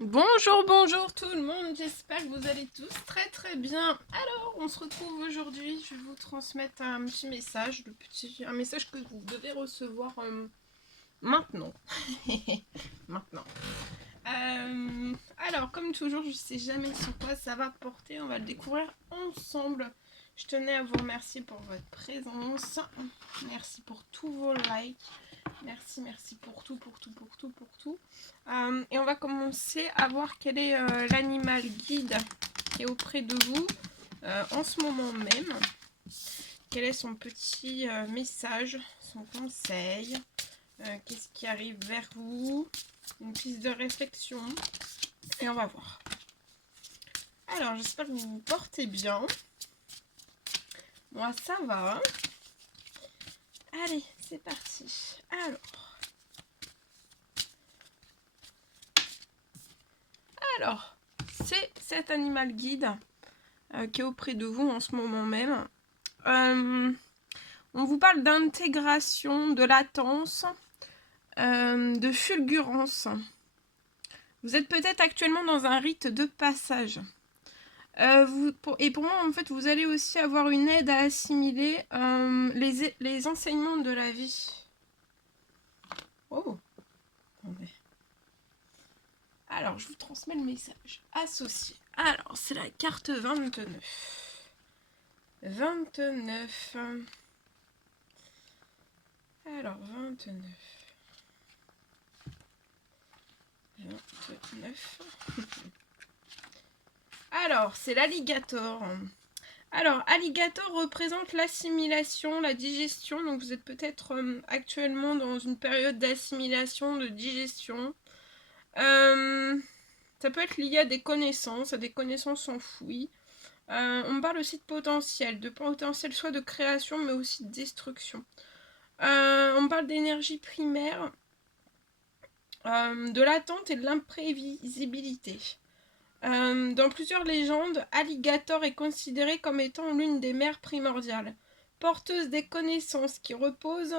Bonjour, bonjour tout le monde, j'espère que vous allez tous très bien. Alors, on se retrouve aujourd'hui, je vais vous transmettre un petit message, un message que vous devez recevoir maintenant. Maintenant. Alors, comme toujours, je sais jamais sur quoi ça va porter, on va le découvrir ensemble. Je tenais à vous remercier pour votre présence, merci pour tous vos likes. Merci pour tout. Et on va commencer à voir quel est l'animal guide qui est auprès de vous en ce moment même. Quel est son petit message, son conseil, qu'est-ce qui arrive vers vous, une piste de réflexion. Et on va voir. Alors, j'espère que vous vous portez bien. Moi, ça va. Allez, c'est parti. Alors, c'est cet animal guide qui est auprès de vous en ce moment même. On vous parle d'intégration, de latence, de fulgurance. Vous êtes peut-être actuellement dans un rite de passage. Et pour moi, en fait, vous allez aussi avoir une aide à assimiler les enseignements de la vie. Oh, attendez. Alors, je vous transmets le message. Associé. Alors, c'est la carte 29. 29. Alors, 29. 29. Alors, c'est l'alligator. Alors, alligator représente l'assimilation, la digestion. Donc, vous êtes peut-être actuellement dans une période d'assimilation, de digestion. Ça peut être lié à des connaissances enfouies. On parle aussi de potentiel soit de création, mais aussi de destruction. On parle d'énergie primaire, de l'attente et de l'imprévisibilité. Dans plusieurs légendes, Alligator est considérée comme étant l'une des mères primordiales, porteuse des connaissances qui reposent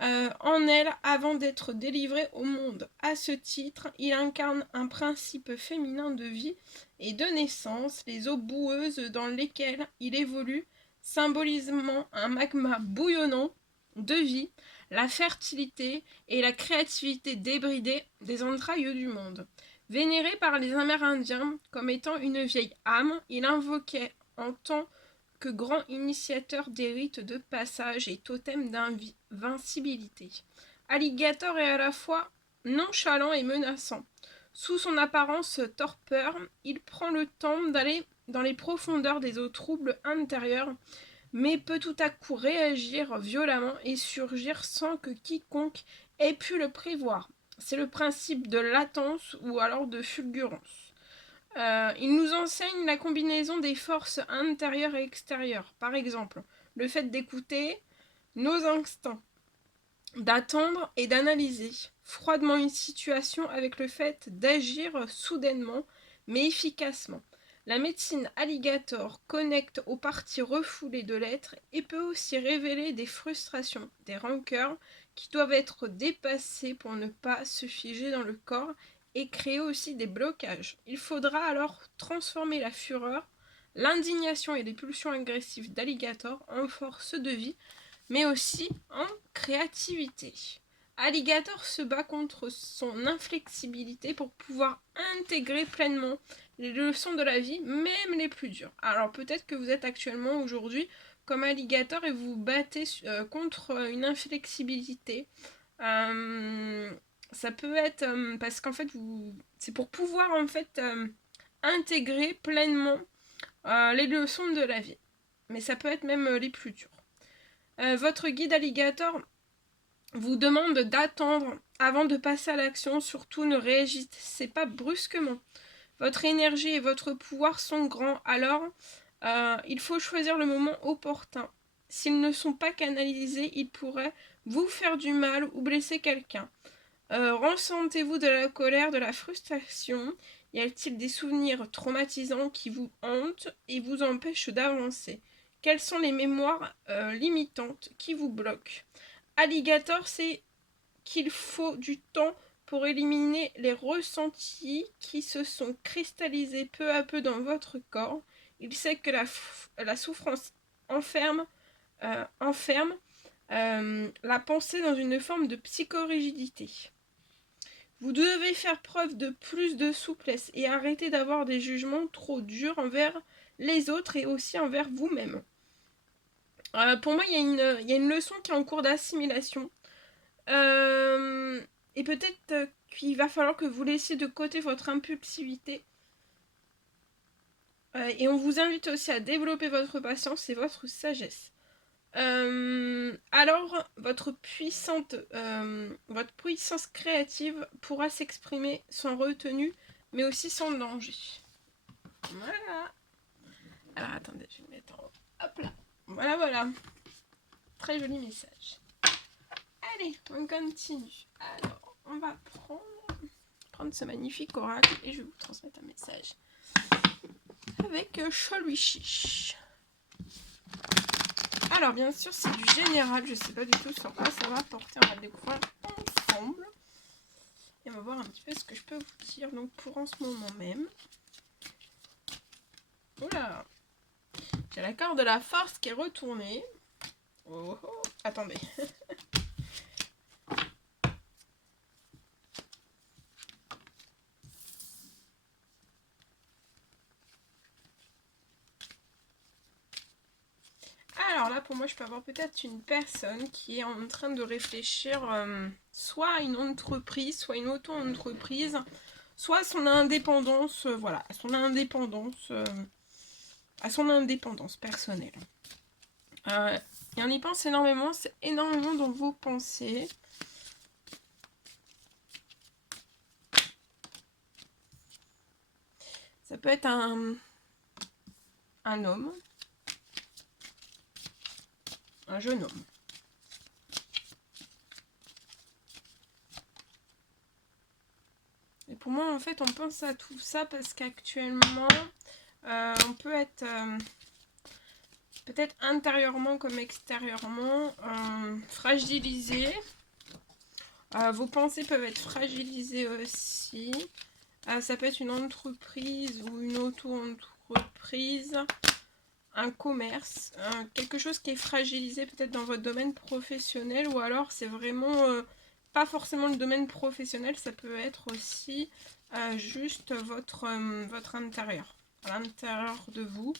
en elle avant d'être délivrée au monde. À ce titre, il incarne un principe féminin de vie et de naissance, les eaux boueuses dans lesquelles il évolue, symbolisant un magma bouillonnant de vie, la fertilité et la créativité débridée des entrailles du monde. Vénéré par les Amérindiens comme étant une vieille âme, il invoquait en tant que grand initiateur des rites de passage et totem d'invincibilité. Alligator est à la fois nonchalant et menaçant. Sous son apparence torpeur, il prend le temps d'aller dans les profondeurs des eaux troubles intérieures, mais peut tout à coup réagir violemment et surgir sans que quiconque ait pu le prévoir. C'est le principe de latence ou alors de fulgurance. Il nous enseigne la combinaison des forces intérieures et extérieures. Par exemple, le fait d'écouter nos instincts, d'attendre et d'analyser froidement une situation avec le fait d'agir soudainement mais efficacement. La médecine alligator connecte aux parties refoulées de l'être et peut aussi révéler des frustrations, des rancœurs qui doivent être dépassées pour ne pas se figer dans le corps et créer aussi des blocages. Il faudra alors transformer la fureur, l'indignation et les pulsions agressives d'alligator en force de vie mais aussi en créativité. Alligator se bat contre son inflexibilité pour pouvoir intégrer pleinement les leçons de la vie, même les plus dures. Alors peut-être que vous êtes actuellement aujourd'hui comme Alligator et vous vous battez contre une inflexibilité. Ça peut être parce qu'en fait c'est pour pouvoir en fait intégrer pleinement les leçons de la vie. Mais ça peut être même les plus dures. Votre guide alligator vous demande d'attendre avant de passer à l'action. Surtout ne réagissez pas brusquement. Votre énergie et votre pouvoir sont grands, alors il faut choisir le moment opportun. S'ils ne sont pas canalisés, ils pourraient vous faire du mal ou blesser quelqu'un. Ressentez-vous de la colère, de la frustration? Y a-t-il des souvenirs traumatisants qui vous hantent et vous empêchent d'avancer? Quelles sont les mémoires limitantes qui vous bloquent? Alligator, c'est qu'il faut du temps pour éliminer les ressentis qui se sont cristallisés peu à peu dans votre corps. Il sait que la souffrance enferme la pensée dans une forme de psychorigidité. Vous devez faire preuve de plus de souplesse et arrêter d'avoir des jugements trop durs envers les autres et aussi envers vous-même. Pour moi, il y a une leçon qui est en cours d'assimilation. Et peut-être qu'il va falloir que vous laissiez de côté votre impulsivité. Et on vous invite aussi à développer votre patience et votre sagesse. Alors, votre puissance créative pourra s'exprimer sans retenue, mais aussi sans danger. Voilà. Alors, attendez, je vais le mettre en haut. Hop là. Voilà, voilà. Très joli message. Allez, on continue. Alors, on va prendre ce magnifique oracle et je vais vous transmettre un message avec Choluichi. Alors, bien sûr, c'est du général. Je ne sais pas du tout sur quoi ça va porter. On va le découvrir ensemble. Et on va voir un petit peu ce que je peux vous dire. Donc, pour en ce moment même. Oula! J'ai la carte de la force qui est retournée. Oh, oh. Attendez. Alors là, pour moi, je peux avoir peut-être une personne qui est en train de réfléchir soit à une entreprise, soit une auto-entreprise, soit à son indépendance, voilà, à son indépendance personnelle. Et on y pense énormément, c'est énormément dans vos pensées. Ça peut être un homme, un jeune homme. Et pour moi, en fait, on pense à tout ça parce qu'actuellement, on peut être peut-être intérieurement comme extérieurement fragilisé. Vos pensées peuvent être fragilisées aussi. Ça peut être une entreprise ou une auto-entreprise, un commerce, quelque chose qui est fragilisé peut-être dans votre domaine professionnel, ou alors c'est vraiment pas forcément le domaine professionnel, ça peut être aussi juste votre intérieur, à l'intérieur de vous.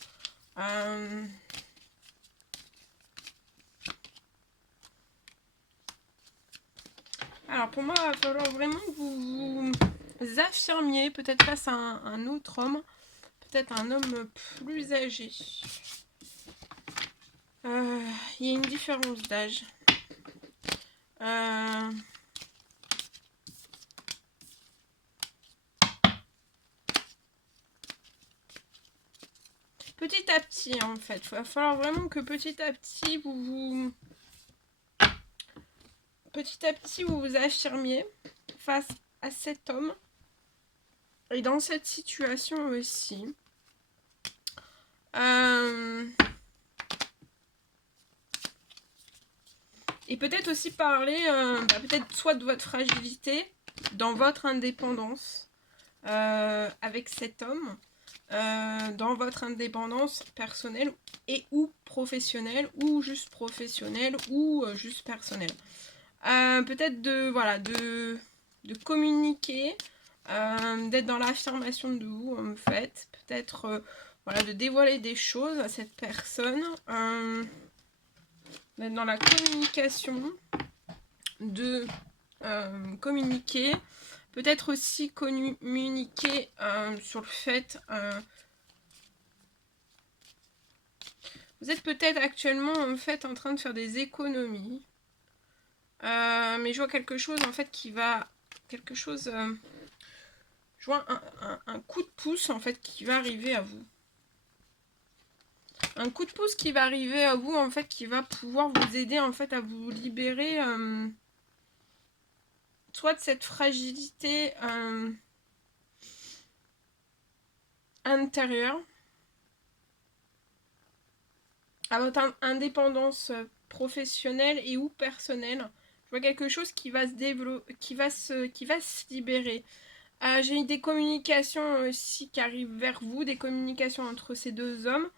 Alors pour moi, il va falloir vraiment que vous vous affirmiez, peut-être face à un autre homme, peut-être un homme plus âgé. Il y a une différence d'âge. Petit à petit, en fait. Il va falloir vraiment que petit à petit, vous vous affirmiez face à cet homme. Et dans cette situation aussi. Et peut-être aussi parler, peut-être soit de votre fragilité, dans votre indépendance avec cet homme, dans votre indépendance personnelle et ou professionnelle, ou juste professionnelle, ou juste personnelle. Peut-être de communiquer, d'être dans l'affirmation de vous, en fait. Peut-être de dévoiler des choses à cette personne. D'être dans la communication, de communiquer. Peut-être aussi communiquer sur le fait... vous êtes peut-être actuellement en fait en train de faire des économies. Mais je vois quelque chose en fait qui va... Quelque chose... je vois un coup de pouce en fait qui va arriver à vous. Un coup de pouce qui va arriver à vous en fait, qui va pouvoir vous aider en fait à vous libérer soit de cette fragilité intérieure, à votre indépendance professionnelle et ou personnelle. Je vois quelque chose qui va se développer, qui va se libérer. J'ai des communications aussi qui arrivent vers vous, des communications entre ces deux hommes.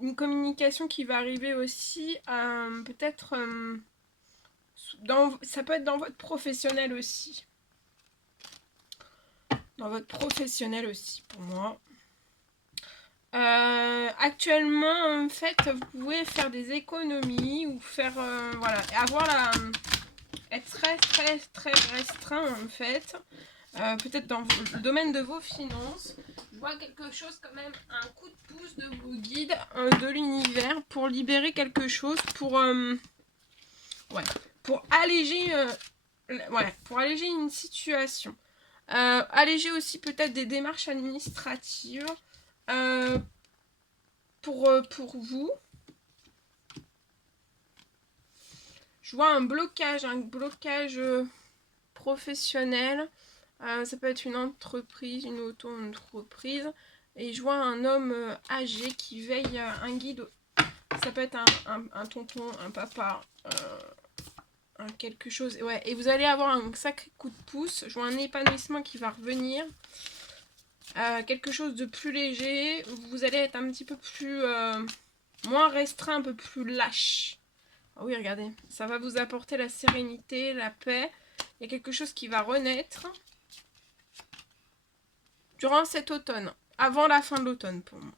Une communication qui va arriver aussi, peut-être, ça peut être dans votre professionnel aussi. Dans votre professionnel aussi, pour moi. Actuellement, en fait, vous pouvez faire des économies ou faire, voilà, être très restreint, en fait. Peut-être dans le domaine de vos finances. Je vois quelque chose quand même, un coup de pouce de vos guides, de l'univers, pour libérer quelque chose, pour alléger, pour alléger une situation. Alléger aussi peut-être des démarches administratives pour vous. Je vois un blocage professionnel. Ça peut être une entreprise, une auto-entreprise. Et je vois un homme âgé qui veille, un guide. Ça peut être un tonton, un papa, quelque chose. Ouais. Et vous allez avoir un sacré coup de pouce. Je vois un épanouissement qui va revenir. Quelque chose de plus léger. Vous allez être un petit peu plus... moins restreint, un peu plus lâche. Ah oui, regardez. Ça va vous apporter la sérénité, la paix. Il y a quelque chose qui va renaître durant cet automne, avant la fin de l'automne pour moi.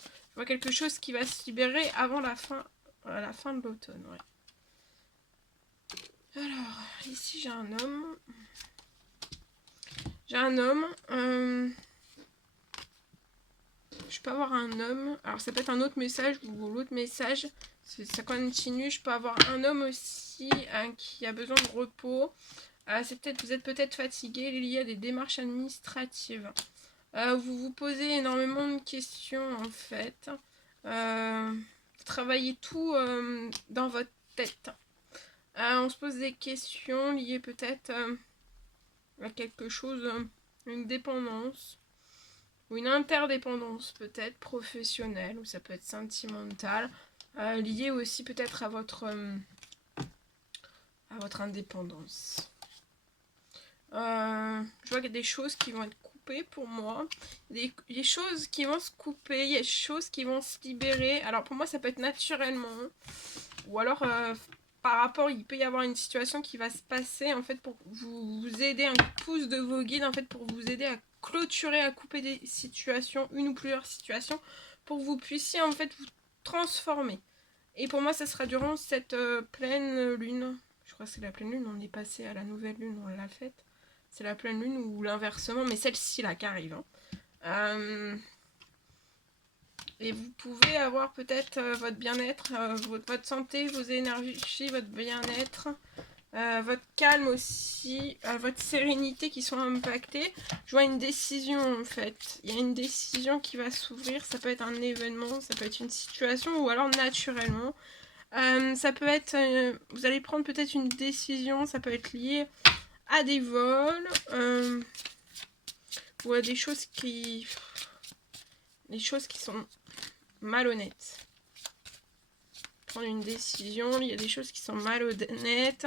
Je vois quelque chose qui va se libérer avant la fin de l'automne, ouais. Alors, ici j'ai un homme. Je peux avoir un homme. Alors ça peut être un autre message ou l'autre message. Ça continue. Je peux avoir un homme aussi qui a besoin de repos. Vous êtes peut-être fatigué, lié à des démarches administratives. Vous vous posez énormément de questions en fait. Vous travaillez tout dans votre tête. On se pose des questions liées peut-être à quelque chose, une dépendance ou une interdépendance peut-être professionnelle, ou ça peut être sentimental, lié aussi peut-être à votre indépendance. Je vois qu'il y a des choses qui vont être coupées pour moi. Des choses qui vont se couper, il y a des choses qui vont se libérer. Alors pour moi ça peut être naturellement. Ou alors par rapport, il peut y avoir une situation qui va se passer en fait pour vous aider, un pouce de vos guides en fait pour vous aider à clôturer, à couper des situations, une ou plusieurs situations, pour que vous puissiez en fait vous transformer. Et pour moi ça sera durant cette pleine lune. Je crois que c'est la pleine lune, on est passé à la nouvelle lune, on l'a faite. C'est la pleine lune ou l'inversement, mais celle-ci là qui arrive. Et vous pouvez avoir peut-être votre bien-être, votre santé, vos énergies, votre bien-être, votre calme aussi, votre sérénité qui sont impactées. Je vois une décision en fait. Il y a une décision qui va s'ouvrir. Ça peut être un événement, ça peut être une situation ou alors naturellement. Ça peut être, vous allez prendre peut-être une décision, ça peut être lié à des vols ou à des choses qui sont malhonnêtes. Prendre une décision, il y a des choses qui sont malhonnêtes.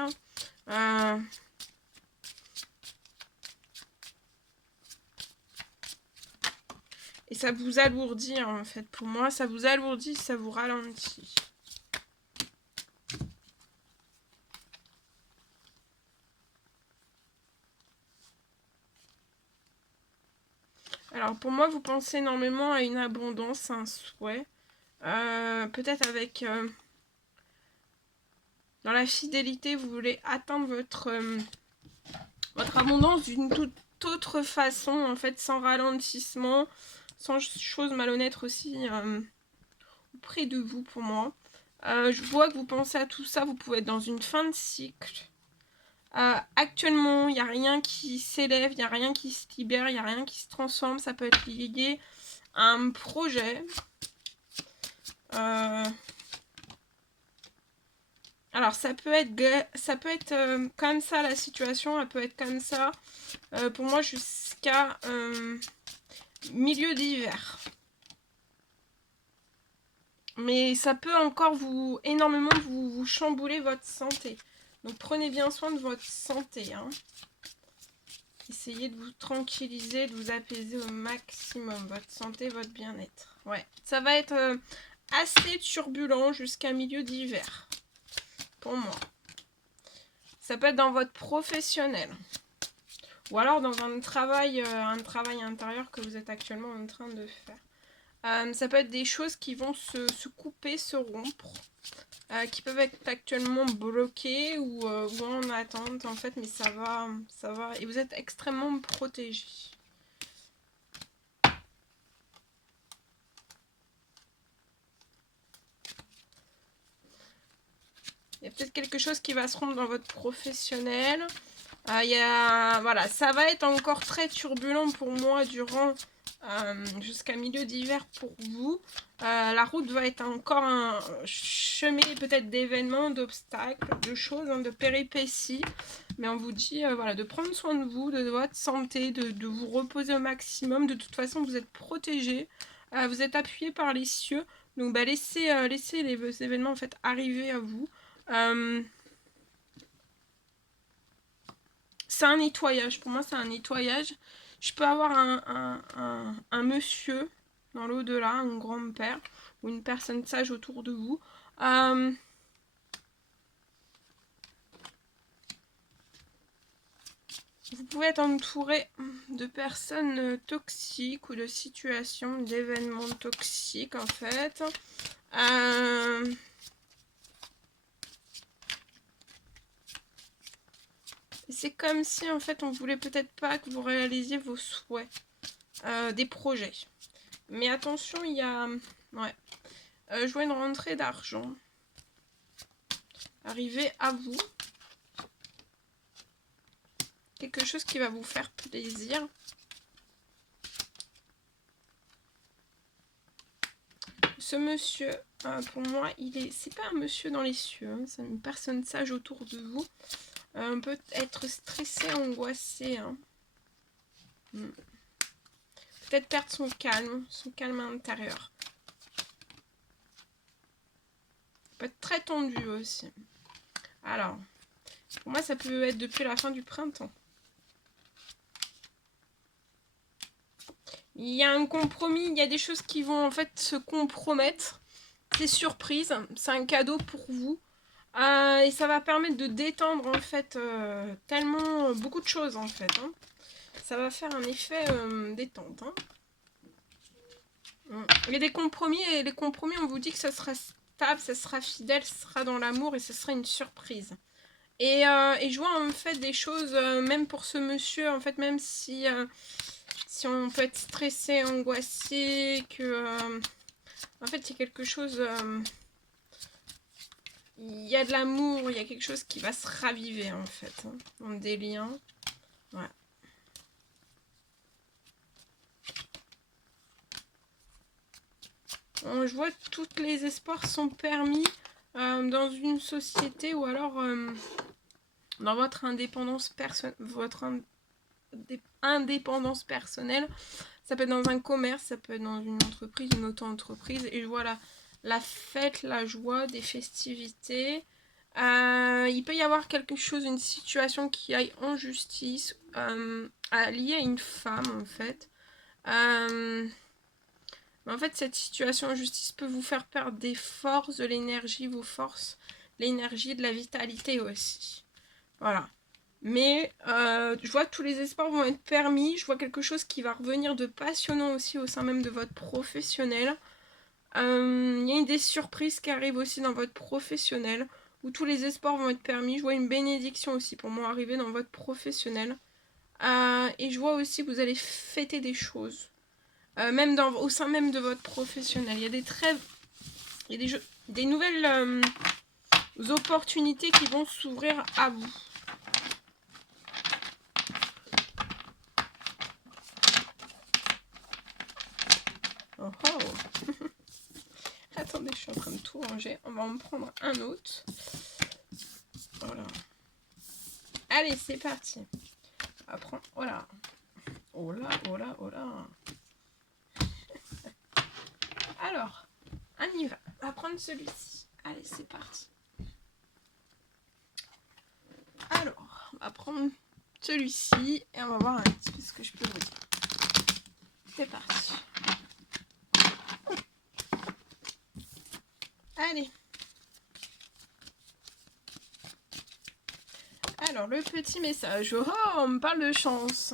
Et ça vous alourdit en fait. Pour moi, ça vous alourdit, ça vous ralentit. Alors pour moi, vous pensez énormément à une abondance, un souhait. Peut-être avec... dans la fidélité, vous voulez atteindre votre abondance d'une toute autre façon, en fait, sans ralentissement, sans choses malhonnêtes aussi près de vous pour moi. Je vois que vous pensez à tout ça, vous pouvez être dans une fin de cycle. Actuellement, il n'y a rien qui s'élève, il n'y a rien qui se libère, il n'y a rien qui se transforme. Ça peut être lié à un projet. Alors ça peut être comme ça la situation, elle peut être comme ça pour moi jusqu'à milieu d'hiver. Mais ça peut encore énormément vous chambouler votre santé. Donc prenez bien soin de votre santé. Hein. Essayez de vous tranquilliser, de vous apaiser au maximum. Votre santé, votre bien-être. Ouais, ça va être assez turbulent jusqu'à milieu d'hiver. Pour moi. Ça peut être dans votre professionnel. Ou alors dans un travail intérieur que vous êtes actuellement en train de faire. Ça peut être des choses qui vont se couper, se rompre. Qui peuvent être actuellement bloquées ou en attente en fait. Mais ça va. Et vous êtes extrêmement protégé. Il y a peut-être quelque chose qui va se rompre dans votre professionnel. Voilà, ça va être encore très turbulent pour moi durant jusqu'à milieu d'hiver pour vous. La route va être encore un chemin peut-être d'événements, d'obstacles, de choses, hein, de péripéties. Mais on vous dit voilà, de prendre soin de vous, de votre santé, de vous reposer au maximum. De toute façon, vous êtes protégé, vous êtes appuyé par les cieux. Donc laissez les événements en fait arriver à vous. C'est un nettoyage. Pour moi, c'est un nettoyage. Je peux avoir un monsieur dans l'au-delà, un grand-père ou une personne sage autour de vous. Vous pouvez être entouré de personnes toxiques ou de situations, d'événements toxiques en fait. C'est comme si en fait on voulait peut-être pas que vous réalisiez vos souhaits, des projets. Mais attention, il y a je vois une rentrée d'argent arriver à vous. Quelque chose qui va vous faire plaisir. Ce monsieur, pour moi, c'est pas un monsieur dans les cieux, hein, c'est une personne sage autour de vous. On peut être stressé, angoissé. Hein. Peut-être perdre son calme intérieur. Peut être très tendu aussi. Alors, pour moi, ça peut être depuis la fin du printemps. Il y a un compromis, il y a des choses qui vont en fait se compromettre. C'est surprise, c'est un cadeau pour vous. Et ça va permettre de détendre en fait tellement beaucoup de choses en fait. Hein. Ça va faire un effet détente. Hein. Il y a des compromis et les compromis on vous dit que ça sera stable, ça sera fidèle, ça sera dans l'amour et ça sera une surprise. Et je vois en fait des choses, même pour ce monsieur, en fait même si on peut être stressé, angoissé, que en fait il y a quelque chose... il y a de l'amour, il y a quelque chose qui va se raviver en fait, hein, dans des liens. Ouais. Je vois que tous les espoirs sont permis dans une société ou alors dans votre indépendance indépendance personnelle. Ça peut être dans un commerce, ça peut être dans une entreprise, une auto-entreprise. Et je vois la fête, la joie, des festivités. Il peut y avoir quelque chose, une situation qui aille en justice, liée à une femme en fait. En fait, cette situation en justice peut vous faire perdre des forces, de l'énergie, vos forces, l'énergie, de la vitalité aussi. Voilà. Mais je vois que tous les espoirs vont être permis. Je vois quelque chose qui va revenir de passionnant aussi au sein même de votre professionnel. Il y a des surprises qui arrivent aussi dans votre professionnel, où tous les espoirs vont être permis. Je vois une bénédiction aussi pour moi arriver dans votre professionnel. Et je vois aussi que vous allez fêter des choses. Même au sein même de votre professionnel. Il y a des nouvelles opportunités qui vont s'ouvrir à vous. Oh oh. Attendez, je suis en train de tout ranger. On va en prendre un autre. Voilà. Allez, c'est parti. Apprends. Voilà. Oh là, oh là, oh là. Alors, on y va. On va prendre celui-ci. Allez, c'est parti. on va prendre celui-ci et on va voir un petit peu ce que je peux vous dire. C'est parti. Allez. Alors, le petit message. Oh, on me parle de chance.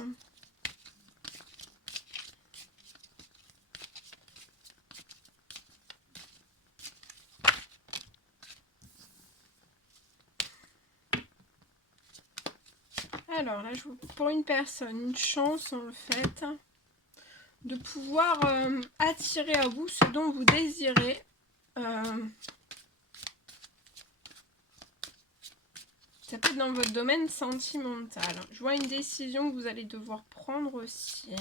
Alors là, pour une personne, une chance en fait de pouvoir attirer à vous ce dont vous désirez. Ça peut être dans votre domaine sentimental. Je vois une décision que vous allez devoir prendre aussi.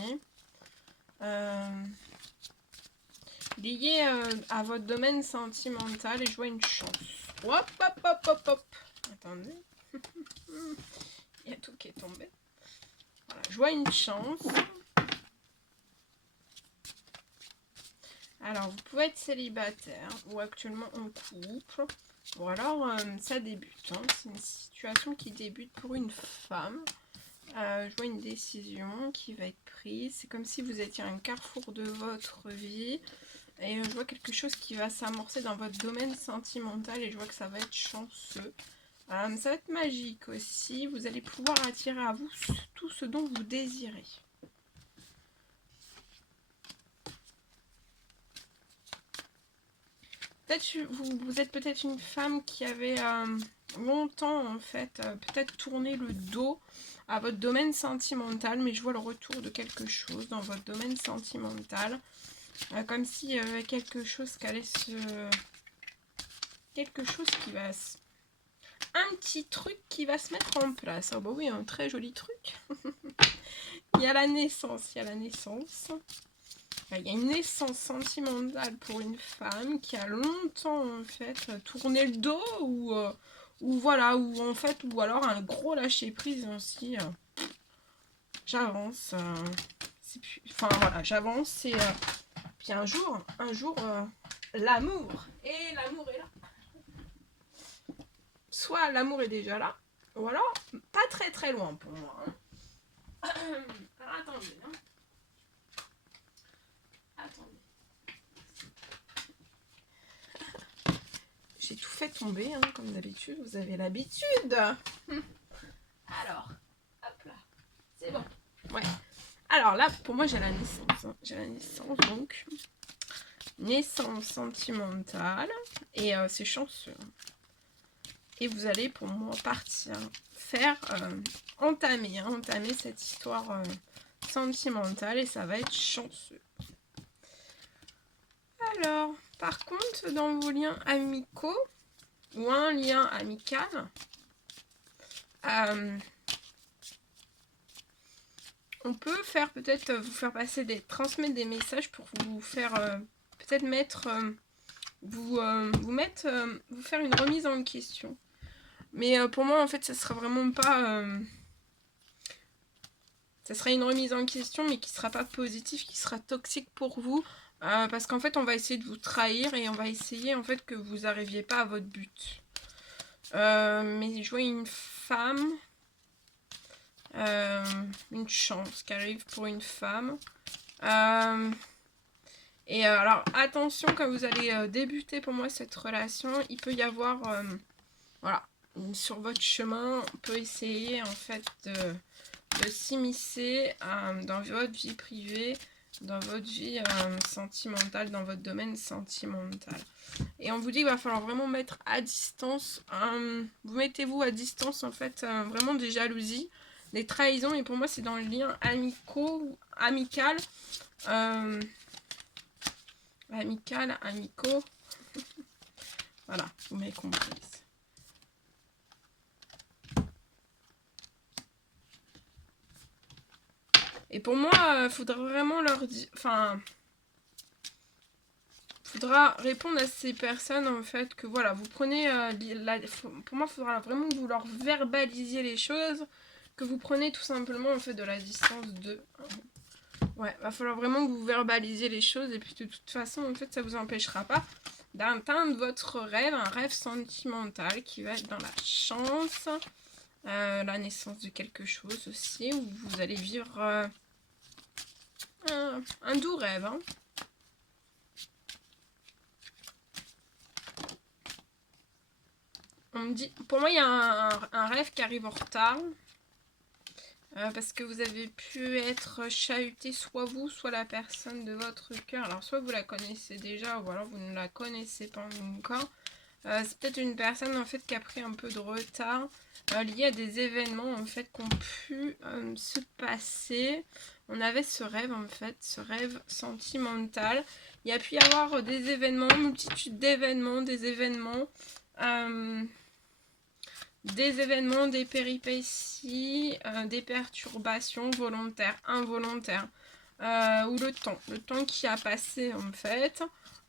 Liée à votre domaine sentimental. Et je vois une chance. Hop, hop, hop, hop, hop. Attendez. Il y a tout qui est tombé. Voilà, je vois une chance. Alors, vous pouvez être célibataire ou actuellement en couple. Ou alors, ça débute. Hein. C'est une situation qui débute pour une femme. Je vois une décision qui va être prise. C'est comme si vous étiez à un carrefour de votre vie. Et je vois quelque chose qui va s'amorcer dans votre domaine sentimental. Et je vois que ça va être chanceux. Ça va être magique aussi. Vous allez pouvoir attirer à vous tout ce dont vous désirez. Peut-être vous êtes peut-être une femme qui avait longtemps en fait peut-être tourné le dos à votre domaine sentimental, mais je vois le retour de quelque chose dans votre domaine sentimental, comme s'il y avait quelque chose qui allait qui va un petit truc qui va se mettre en place. Oh bah oui, un très joli truc. Il y a la naissance, il y a la naissance. Il y a une naissance sentimentale pour une femme qui a longtemps en fait tourné le dos ou voilà, ou en fait, ou alors un gros lâcher prise aussi. J'avance, enfin voilà, j'avance et puis un jour, l'amour et l'amour est là. Soit l'amour est déjà là, ou alors pas très très loin pour moi. Hein. Alors attendez. Hein. Attendez. J'ai tout fait tomber, hein, comme d'habitude, vous avez l'habitude. Alors, hop là, c'est bon. Ouais. Alors là, pour moi, j'ai la naissance. Hein. J'ai la naissance, donc. Naissance sentimentale. Et c'est chanceux. Et vous allez, pour moi, partir, faire, entamer cette histoire sentimentale. Et ça va être chanceux. Alors, par contre, dans vos liens amicaux, ou un lien amical, on peut faire peut-être vous faire passer transmettre des messages pour vous faire peut-être mettre vous faire une remise en question. Mais pour moi en fait ça sera vraiment pas ça sera une remise en question mais qui sera pas positive, qui sera toxique pour vous. Parce qu'en fait on va essayer de vous trahir et on va essayer en fait que vous n'arriviez pas à votre but. Mais je vois une femme, une chance qui arrive pour une femme. Et alors attention quand vous allez débuter pour moi cette relation, il peut y avoir, voilà, sur votre chemin, on peut essayer en fait de s'immiscer dans votre vie privée, dans votre vie sentimentale, dans votre domaine sentimental. Et on vous dit qu'il va falloir vraiment mettre à distance, vous mettez-vous à distance en fait, vraiment des jalousies, des trahisons, et pour moi c'est dans le lien amicaux. Amicaux, voilà, vous m'avez compris. Et pour moi, faudra vraiment leur dire, enfin, faudra répondre à ces personnes en fait que voilà, vous prenez, pour moi, il faudra vraiment que vous leur verbalisiez les choses, que vous prenez tout simplement en fait de la distance de. Ouais, va falloir vraiment que vous verbalisiez les choses et puis de toute façon, en fait, ça vous empêchera pas d'atteindre votre rêve, un rêve sentimental qui va être dans la chance. La naissance de quelque chose aussi, où vous allez vivre un doux rêve. Hein. On me dit, pour moi, il y a un rêve qui arrive en retard. Parce que vous avez pu être chahuté, soit vous, soit la personne de votre cœur. Alors, soit vous la connaissez déjà, ou alors vous ne la connaissez pas encore. C'est peut-être une personne en fait qui a pris un peu de retard lié à des événements en fait qui ont pu se passer. On avait ce rêve en fait, ce rêve sentimental. Il y a pu y avoir des événements, une multitude d'événements, des péripéties, des perturbations volontaires, involontaires, ou le temps qui a passé en fait.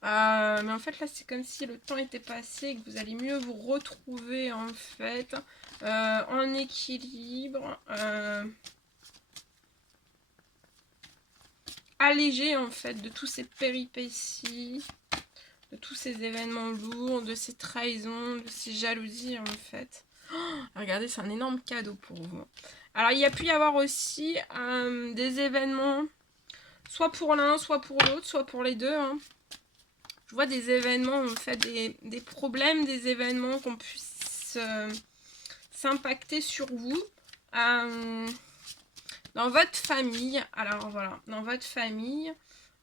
Mais en fait là c'est comme si le temps était passé et que vous allez mieux vous retrouver en fait en équilibre, allégé en fait de tous ces péripéties, de tous ces événements lourds, de ces trahisons, de ces jalousies en fait. Regardez, c'est un énorme cadeau pour vous. Alors, il y a pu y avoir aussi des événements, soit pour l'un, soit pour l'autre, soit pour les deux. Hein. Je vois des événements, en fait, des problèmes, des événements qu'on puisse s'impacter sur vous. Dans votre famille. Alors, voilà, dans votre famille.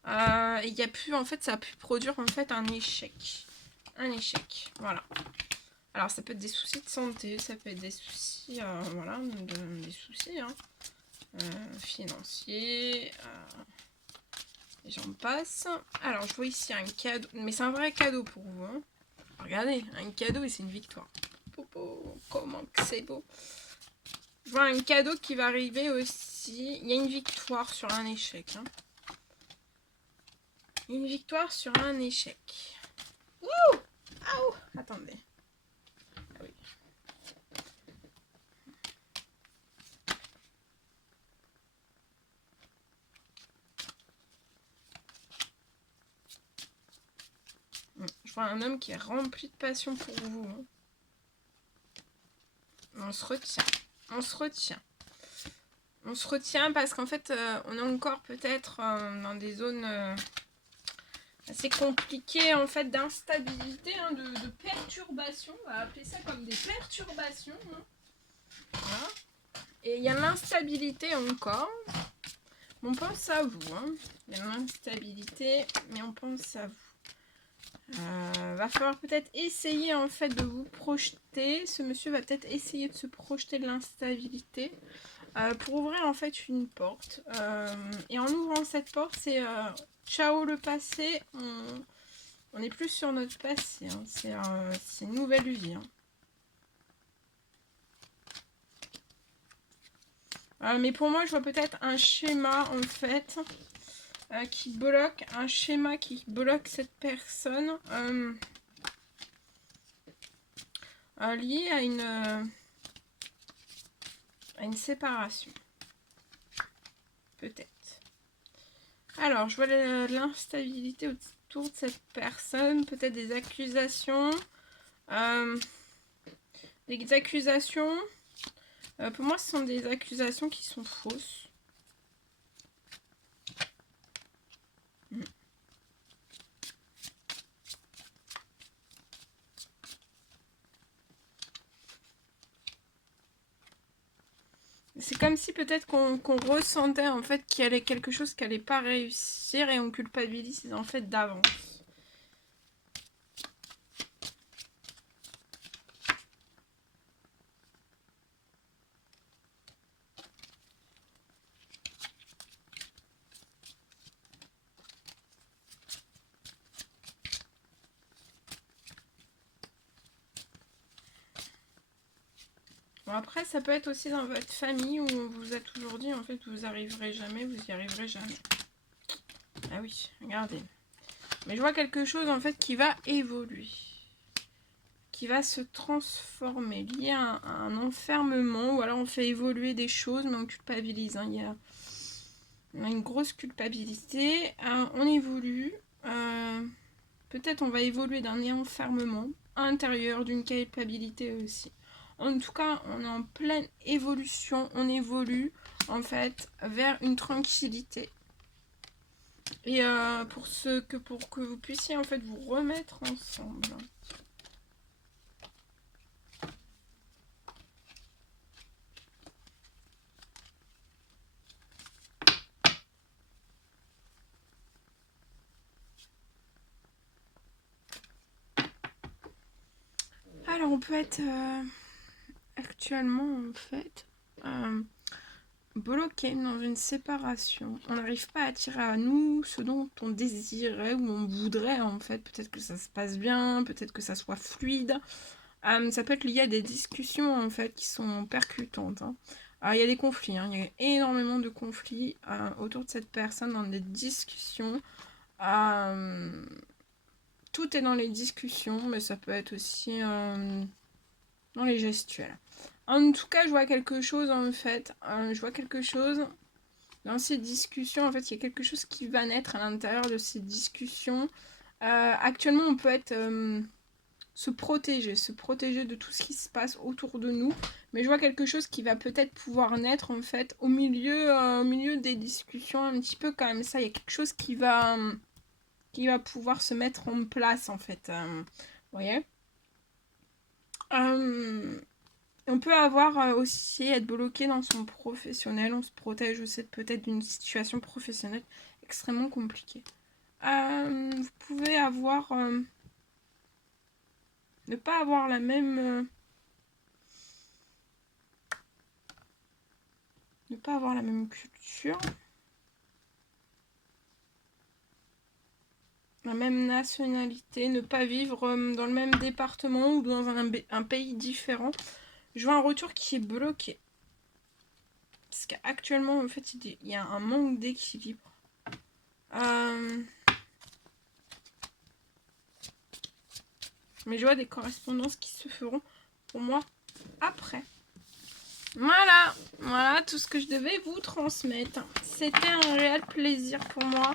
Il y a pu, en fait, ça a pu produire, en fait, un échec. Un échec, voilà. Alors, ça peut être des soucis de santé, ça peut être des soucis, voilà, des soucis hein, financiers, et j'en passe. Alors, je vois ici un cadeau, mais c'est un vrai cadeau pour vous. Hein. Regardez, un cadeau et c'est une victoire. Popo, comment que c'est beau. Je vois un cadeau qui va arriver aussi. Il y a une victoire sur un échec. Hein. Une victoire sur un échec. Wouh! Aouh! Attendez. Je vois un homme qui est rempli de passion pour vous. Hein. On se retient. On se retient. On se retient parce qu'en fait, on est encore peut-être dans des zones assez compliquées en fait d'instabilité, hein, de perturbation. On va appeler ça comme des perturbations. Hein. Voilà. Et il y a l'instabilité encore. On pense à vous. Hein. Il y a l'instabilité, mais on pense à vous. Va falloir peut-être essayer en fait de vous projeter. Ce monsieur va peut-être essayer de se projeter de l'instabilité pour ouvrir en fait une porte. Et en ouvrant cette porte, c'est ciao le passé. On n'est plus sur notre passé. Hein. C'est une nouvelle vie. Hein. Mais pour moi, je vois peut-être un schéma en fait qui bloque, un schéma qui bloque cette personne. Lié à une séparation. Peut-être. Alors, je vois l'instabilité autour de cette personne. Peut-être des accusations. Des accusations. Pour moi, ce sont des accusations qui sont fausses. C'est comme si peut-être qu'on ressentait en fait qu'il y avait quelque chose qui allait pas réussir et on culpabilise en fait d'avance. Bon, après, ça peut être aussi dans votre famille où on vous a toujours dit en fait vous n'y arriverez jamais, vous y arriverez jamais. Ah oui, regardez. Mais je vois quelque chose en fait qui va évoluer, qui va se transformer, lié à un enfermement, ou alors on fait évoluer des choses mais on culpabilise. Hein. Il y a une grosse culpabilité, on évolue, peut-être on va évoluer d'un enfermement intérieur, d'une culpabilité aussi. En tout cas, on est en pleine évolution. On évolue en fait vers une tranquillité. Et pour que vous puissiez en fait vous remettre ensemble. Alors on peut être actuellement en fait bloqué dans une séparation. On n'arrive pas à attirer à nous ce dont on désirait ou on voudrait en fait. Peut-être que ça se passe bien, peut-être que ça soit fluide. Ça peut être lié à des discussions en fait qui sont percutantes. Hein. Alors il y a des conflits, hein. Il y a énormément de conflits autour de cette personne dans des discussions. Tout est dans les discussions, mais ça peut être aussi dans les gestuels. En tout cas, je vois quelque chose en fait. Je vois quelque chose dans ces discussions. En fait, il y a quelque chose qui va naître à l'intérieur de ces discussions. Actuellement, on peut être se protéger de tout ce qui se passe autour de nous. Mais je vois quelque chose qui va peut-être pouvoir naître en fait au milieu des discussions un petit peu quand même ça. Il y a quelque chose qui va pouvoir se mettre en place en fait. Vous voyez on peut avoir aussi être bloqué dans son professionnel. On se protège aussi peut-être d'une situation professionnelle extrêmement compliquée. Vous pouvez avoir ne pas avoir la même ne pas avoir la même culture, la même nationalité, ne pas vivre dans le même département ou dans un pays différent. Je vois un retour qui est bloqué. Parce qu'actuellement, en fait, il y a un manque d'équilibre. Mais je vois des correspondances qui se feront pour moi après. Voilà tout ce que je devais vous transmettre. C'était un réel plaisir pour moi.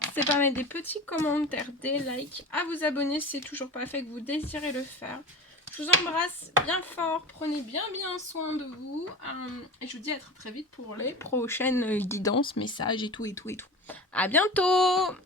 N'hésitez pas à mettre des petits commentaires, des likes, à vous abonner si c'est toujours pas fait que vous désirez le faire. Je vous embrasse bien fort, prenez bien soin de vous. Et je vous dis à très vite pour les prochaines guidances, messages et tout. À bientôt!